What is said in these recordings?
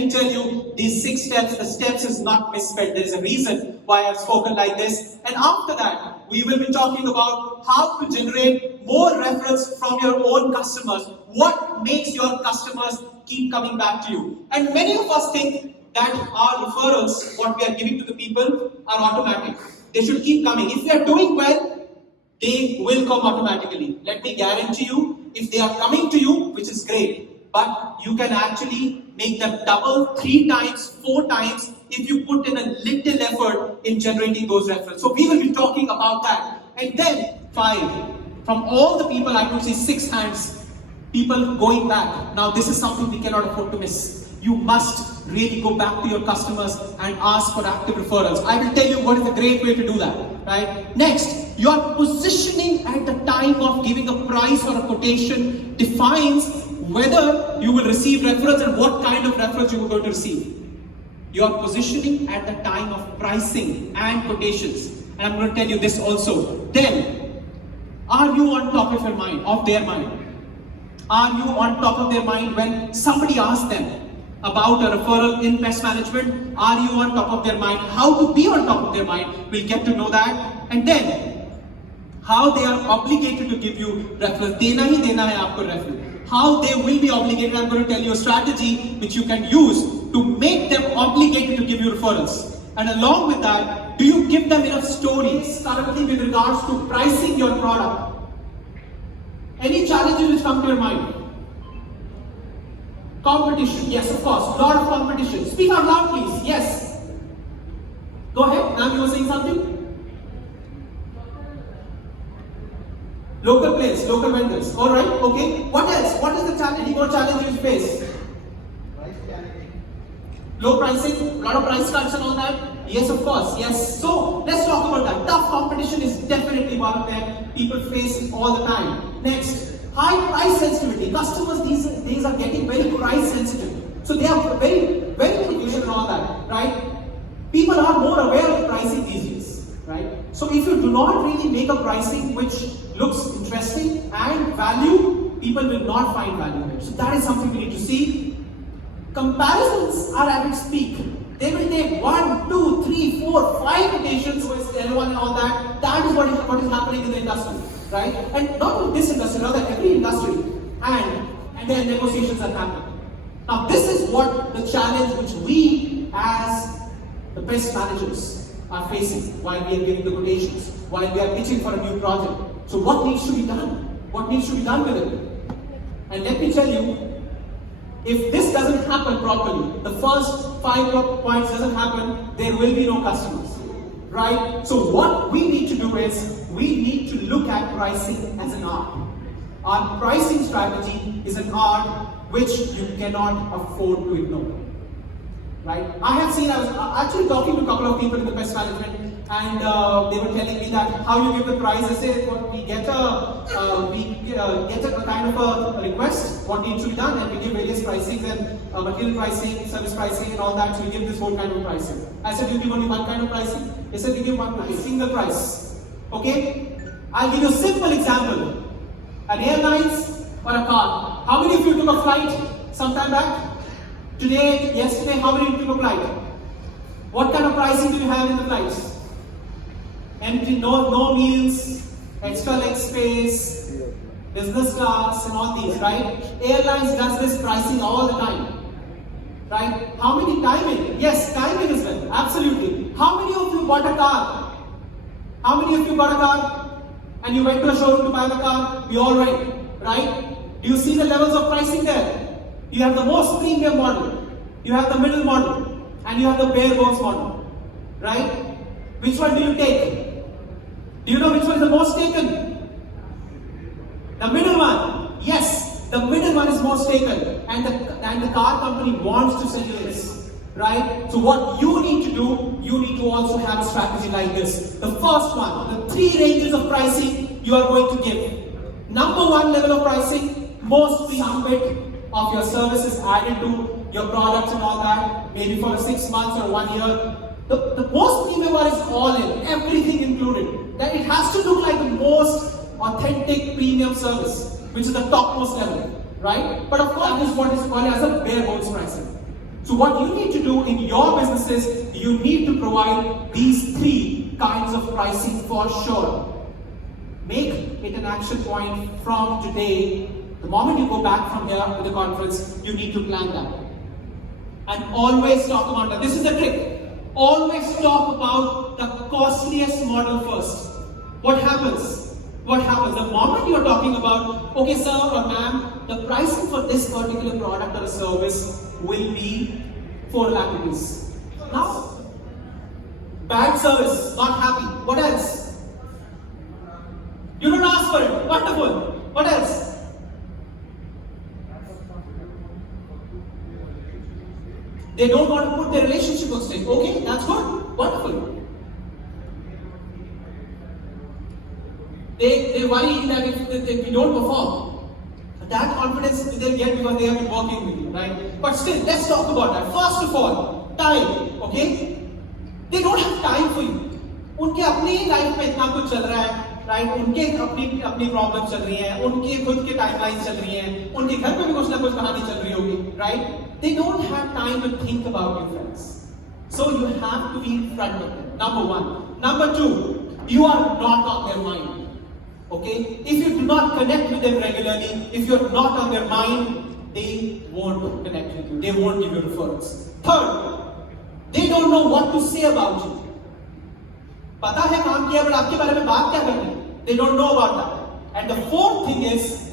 me tell you, these 6 steps, the steps is not misspelled. There is a reason why I've spoken like this. And after that, we will be talking about how to generate more referrals from your own customers. What makes your customers keep coming back to you? And many of us think that our referrals, what we are giving to the people, are automatic. They should keep coming. If they are doing well, they will come automatically. Let me guarantee you, if they are coming to you, which is great, but you can actually make them double, 3 times, 4 times if you put in a little effort in generating those referrals. So we will be talking about that. And then 5, from all the people, I could see 6 hands, people going back. Now this is something we cannot afford to miss. You must really go back to your customers and ask for active referrals. I will tell you what is a great way to do that, right? Next, your positioning at the time of giving a price or a quotation defines whether you will receive referrals and what kind of referrals you are going to receive. Your positioning at the time of pricing and quotations. And I'm going to tell you this also. Then, are you on top of your mind, of their mind? Are you on top of their mind when somebody asks them about a referral in pest management? Are you on top of their mind? How to be on top of their mind? We'll get to know that. And then, how they are obligated to give you referrals. Dena hi dena hai aapko referral. How they will be obligated. I'm going to tell you a strategy which you can use to make them obligated to give you referrals. And along with that, do you give them enough stories currently with regards to pricing your product? Any challenges which come to your mind? Competition, yes, of course. A lot of competition. Speak out loud, please. Yes. Go ahead. Now you were saying something? Local players, local vendors. All right. Okay. What else? What is the challenge? Any more challenges you face? Price parity. Low pricing, a lot of price cuts and all that. Yes, of course. Yes. So let's talk about that. Tough competition is definitely one of them. People face all the time. Next. High price sensitivity. Customers these days are getting very price sensitive. So they are very manipulation and all that, right? People are more aware of pricing these days, right? So if you do not really make a pricing which looks interesting and value, people will not find value in it. So that is something we need to see. Comparisons are at its peak. They will take 1, 2, 3, 4, 5 quotations with L1 and all that. That is what is happening in the industry. Right? And not only this industry, rather every industry, and then negotiations that happen. Now this is what the challenge which we as the pest managers are facing while we are giving the quotations, while we are pitching for a new project. So what needs to be done? What needs to be done with it? And let me tell you, if this doesn't happen properly, the first 5 points doesn't happen, there will be no customers. Right? So what we need to do is, we need to look at pricing as an art. Our pricing strategy is an art which you cannot afford to ignore. Right? I was actually talking to a couple of people in the pest management, and they were telling me that how you give the price. I said, well, we get a kind of a request, what needs to be done, and we give various pricings and material pricing, service pricing, and all that. So we give this whole kind of pricing. I said, you give only one kind of pricing. They said, we give one price, single price. Okay? I'll give you a simple example. An airlines or a car. How many of you took a flight sometime back? Today, yesterday, how many of you took a flight? What kind of pricing do you have in the flights? Empty, no meals, extra leg space, business class, and all these, right? Airlines does this pricing all the time. Right? How many timing? Yes, timing as well. Absolutely. How many of you bought a car? How many of you bought a car? And you went to a showroom to buy the car? We all went. Right? Do you see the levels of pricing there? You have the most premium model. You have the middle model. And you have the bare bones model. Right? Which one do you take? Do you know which one is the most taken? The middle one. Yes, the middle one is most taken. And the car company wants to sell you this. Right? So what you need to do, you need to also have a strategy like this. The first one, the 3 ranges of pricing you are going to give. Number 1 level of pricing, most premium bit of your services added to your products and all that, maybe for 6 months or 1 year. The most premium one is all in, everything included. That it has to look like the most authentic premium service, which is the topmost level, right? But of course, that is what is called as a bare bones pricing. So what you need to do in your businesses, you need to provide these three kinds of pricing for sure. Make it an action point from today. The moment you go back from here to the conference, you need to plan that. And always talk about that. This is the trick. Always talk about the costliest model first. What happens? What happens? The moment you're talking about, okay, sir or ma'am, the pricing for this particular product or service will be 4 lakh rupees. Now, bad service, not happy. What else? You don't ask for it. Wonderful. What else? They don't want to put their relationship on stake. Okay, that's good. Wonderful. They worry that if we don't perform, that confidence they'll get because they have been working with you, right? But still, let's talk about that. First of all, time, okay? They don't have time for you. उनके अपनी life में इतना कुछ चल रहा है, right? उनके अपनी प्रॉब्लम चल रही है, उनके खुद के टाइमलाइन चल रही हैं, उनके घर पे भी कुछ ना कुछ कहानी चल रही होगी, right? They don't have time to think about you, friends. So you have to be in front of them. Number one. Number two, you are not on their mind. Okay? If you do not connect with them regularly, if you're not on their mind, they won't connect with you. They won't give you referrals. Third, they don't know what to say about you. पता है काम किया but आपके बारे में बात क्या करनी? They don't know about that. And the fourth thing is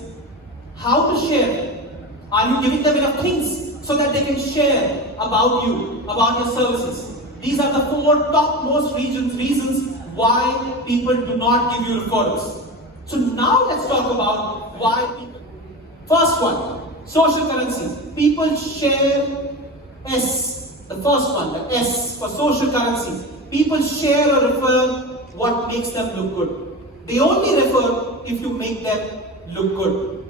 how to share. Are you giving them enough things so that they can share about you, about your services? These are the 4 topmost reasons why people do not give you referrals. So now let's talk about why people. First one, social currency. People share S. The first one, the S for social currency. People share or refer what makes them look good. They only refer if you make them look good,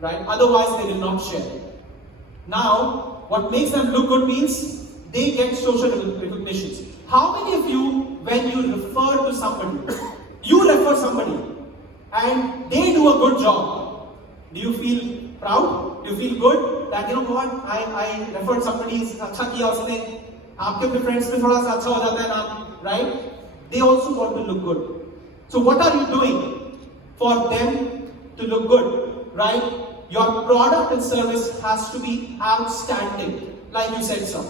right? Otherwise, they will not share. Now, what makes them look good means they get social recognitions. How many of you, when you refer to somebody, you refer somebody, and they do a good job, do you feel proud? Do you feel good that you know what? I referred somebody, अच्छा किया उसने, आपके preference में थोड़ा सा अच्छा हो जाता है ना, right? They also want to look good. So what are you doing for them to look good, right? Your product and service has to be outstanding, like you said, sir.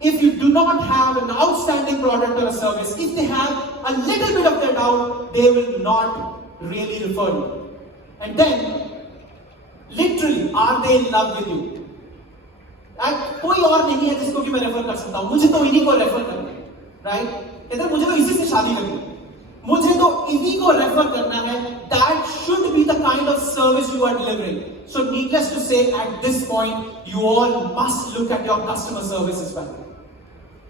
If you do not have an outstanding product or a service, if they have a little bit of their doubt, they will not really refer you. And then, literally, are they in love with you? कोई और नहीं है जिसको कि मैं refer कर सकता हूँ, मुझे तो इन्हीं को रेफर करना है, राइट? कहते मुझे तो इसी से शादी करनी है, मुझे तो इन्हीं को रेफर करना है. That should be the kind of service you are delivering. So needless to say, at this point, you all must look at your customer service as well.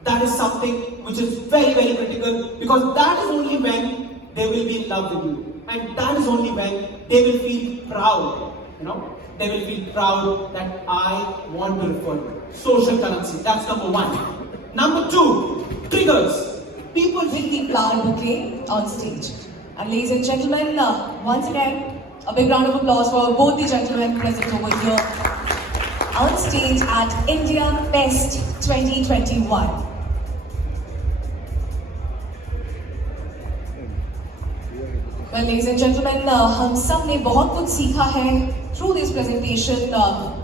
That is something which is very, very critical, because that is only when they will be in love with you. And that is only when they will feel proud, you know. They will feel proud that I want to refer you. Social currency, that's number one. Number two, triggers. People bring the flower bouquet on stage. And ladies and gentlemen, once again, a big round of applause for both the gentlemen present over here on stage at India Fest 2021. Well, ladies and gentlemen, हम सब ने बहुत कुछ सीखा है through this presentation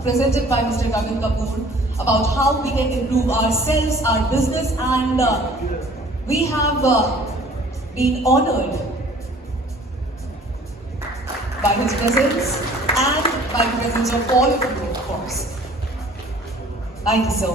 presented by Mr. Gagan Kapoor about how we can improve ourselves, our business, and we have been honored by his presence and by the presence of all of you, of course. Thank you, sir.